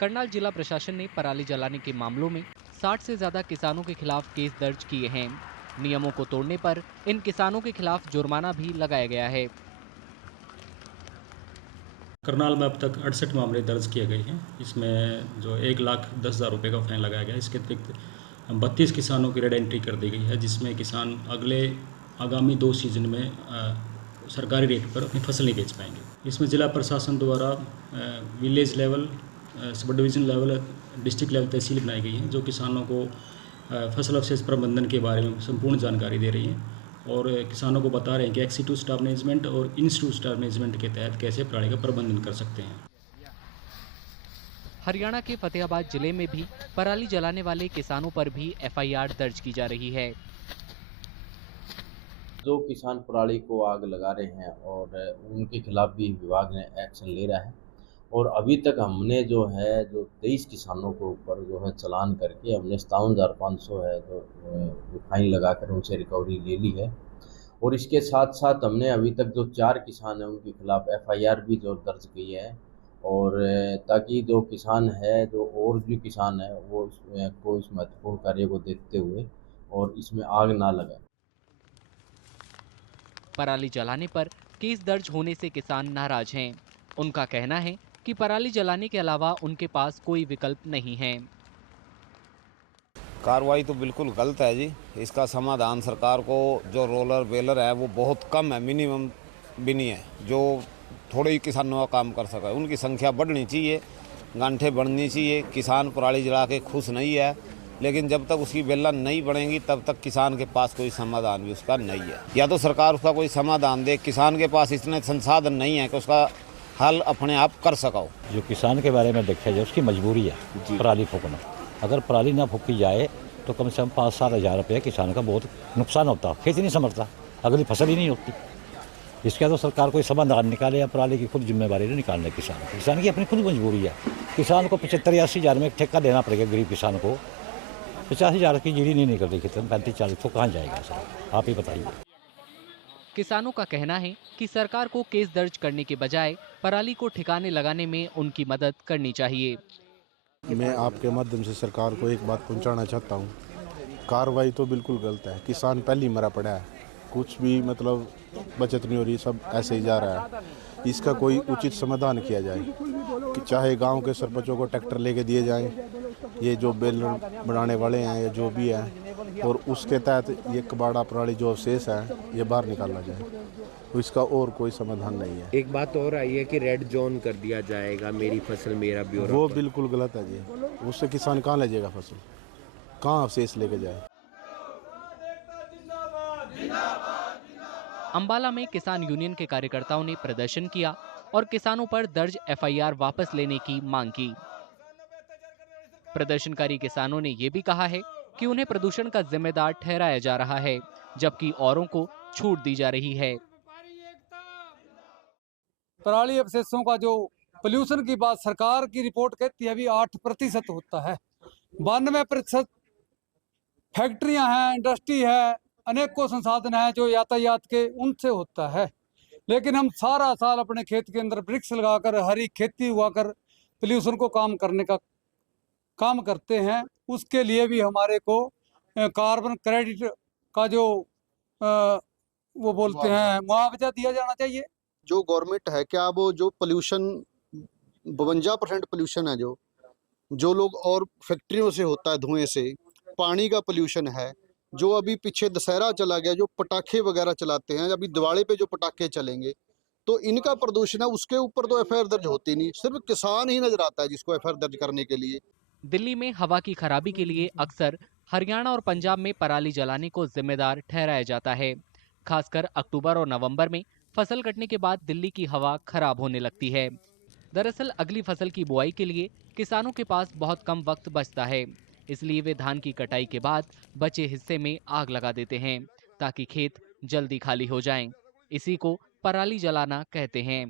करनाल जिला प्रशासन ने पराली जलाने के मामलों में 60 से ज्यादा किसानों के खिलाफ केस दर्ज किए हैं। नियमों को तोड़ने पर इन किसानों के खिलाफ जुर्माना भी लगाया गया है। करनाल में अब तक 68 मामले दर्ज किए गए हैं। इसमें जो 1,10,000 रुपये का फाइन लगाया गया। इसके अतिरिक्त 32 किसानों की रेड एंट्री कर दी गई है, जिसमें किसान आगामी 2 सीजन में सरकारी रेट पर अपनी फसल नहीं बेच पाएंगे। इसमें जिला प्रशासन द्वारा village level, sub division level, district level tehsil बनाई गई हैं, जो किसानों को फसल अवशेष प्रबंधन के बारे में संपूर्ण जानकारी दे रही हैं और किसानों को बता रहे हैं कि एक्सीक्यूटिव स्टाफ मैनेजमेंट और इंस्टीट्यूट स्टाफ मैनेजमेंट के तहत कैसे पराली का प्रबंधन कर सकते हैं। हरियाणा के फतेहाबाद जिले में भी पराली जलाने वाले किसानों पर भी एफआईआर दर्ज की जा रही है। जो किसान पराली को आग लगा रहे हैं और उनके खिलाफ भी विभाग ने एक्शन ले रहा है और अभी तक हमने जो 23 किसानों के ऊपर जो है चालान करके हमने 57,500 है जो फाइन लगाकर उनसे रिकवरी ले ली है। और इसके साथ साथ हमने अभी तक जो 4 किसान हैं उनके खिलाफ एफआईआर भी जो दर्ज की है और ताकि जो किसान है जो और भी किसान है वो इस महत्वपूर्ण कार्य को देखते हुए और इसमें आग ना लगाए। पराली जलाने पर केस दर्ज होने से किसान नाराज हैं। उनका कहना है कि पराली जलाने के अलावा उनके पास कोई विकल्प नहीं है। कार्रवाई तो बिल्कुल गलत है जी। इसका समाधान सरकार को जो रोलर बेलर है वो बहुत कम है, मिनिमम भी नहीं है, जो थोड़े ही किसानों का काम कर सके। उनकी संख्या बढ़नी चाहिए, गांठें बढ़नी चाहिए। किसान पराली जला के खुश नहीं है, लेकिन जब तक उसकी बेलन नहीं बढ़ेंगी तब तक किसान के पास कोई समाधान भी उसका नहीं है। या तो सरकार उसका कोई समाधान दे, किसान के पास इतने संसाधन नहीं है कि उसका हल अपने आप कर सको। जो किसान के बारे में देखा जाए उसकी मजबूरी है पराली फूकना। अगर पराली ना फूकी जाए तो कम से कम 5-7 हज़ार रुपये किसान का बहुत नुकसान होता, खेती नहीं समझता, अगली फसल ही नहीं होती। इसका तो सरकार कोई समाधान निकाले या पराली की खुद जिम्मेवारी नहीं निकालने किसान की अपनी खुद मजबूरी है। किसान को 75-80 हज़ार में ठेका देना पड़ेगा, गरीब किसान को 50,000 की जीरी नहीं निकलती खेत में, 35-40 तो कहाँ जाएगा सर, आप ही बताइए। किसानों का कहना है कि सरकार को केस दर्ज करने के बजाय पराली को ठिकाने लगाने में उनकी मदद करनी चाहिए। मैं आपके माध्यम से सरकार को एक बात पहुंचाना चाहता हूं, कार्रवाई तो बिल्कुल गलत है। किसान पहले ही मरा पड़ा है, कुछ भी मतलब बचत नहीं हो रही, सब ऐसे ही जा रहा है। इसका कोई उचित समाधान किया जाए कि चाहे गांव के सरपंचों को ट्रैक्टर लेके दिए जाएं, ये जो बेल बनाने वाले हैं या जो भी है, और उसके तहत ये कबाड़ा पराली जो अवशेष है ये बाहर निकाला जाए। तो इसका और कोई समाधान नहीं है। एक बात और आई है कि रेड जोन कर दिया जाएगा, मेरी फसल मेरा ब्यौरा। वो बिल्कुल गलत है जी। उससे किसान कहाँ ले जाएगा फसल, कहाँ अवशेष लेके जाए। अंबाला में किसान यूनियन के कार्यकर्ताओं ने प्रदर्शन किया और किसानों पर दर्ज एफआईआर वापस लेने की मांग की। प्रदर्शनकारी किसानों ने ये भी कहा है कि उन्हें प्रदूषण का जिम्मेदार ठहराया जा रहा है, जबकि औरों को छूट दी जा रही है। पराली अवशेषों का जो पोल्यूशन की बात सरकार की रिपोर्ट कहती है अभी 8% होता है। 92% फैक्ट्रियां हैं, इंडस्ट्री है, अनेकों संसाधन है जो यातायात के उनसे होता है। लेकिन हम सारा साल अपने खेत के अंदर वृक्ष लगाकर हरी खेती उगाकर पोल्यूशन को काम करने का काम करते हैं। उसके लिए भी हमारे को कार्बन क्रेडिट का जो वो बोलते हैं मुआवजा दिया जाना चाहिए। जो गवर्नमेंट है, क्या वो जो पोल्यूशन 52% पोल्यूशन है जो लोग और फैक्ट्रियों से होता है, धुएं से, पानी का पोल्यूशन है, जो अभी पीछे दशहरा चला गया, जो पटाखे वगैरह चलाते हैं, अभी दिवाली पे जो पटाखे चलेंगे, तो इनका प्रदूषण है, उसके ऊपर तो एफआईआर दर्ज होती नहीं। सिर्फ किसान ही नजर आता है जिसको एफआईआर दर्ज करने के लिए। दिल्ली में हवा की खराबी के लिए अक्सर हरियाणा और पंजाब में पराली जलाने को जिम्मेदार ठहराया जाता है। खासकर अक्टूबर और नवंबर में फसल कटने के बाद दिल्ली की हवा खराब होने लगती है। दरअसल अगली फसल की बुआई के लिए किसानों के पास बहुत कम वक्त बचता है, इसलिए वे धान की कटाई के बाद बचे हिस्से में आग लगा देते हैं ताकि खेत जल्दी खाली हो जाएं। इसी को पराली जलाना कहते हैं।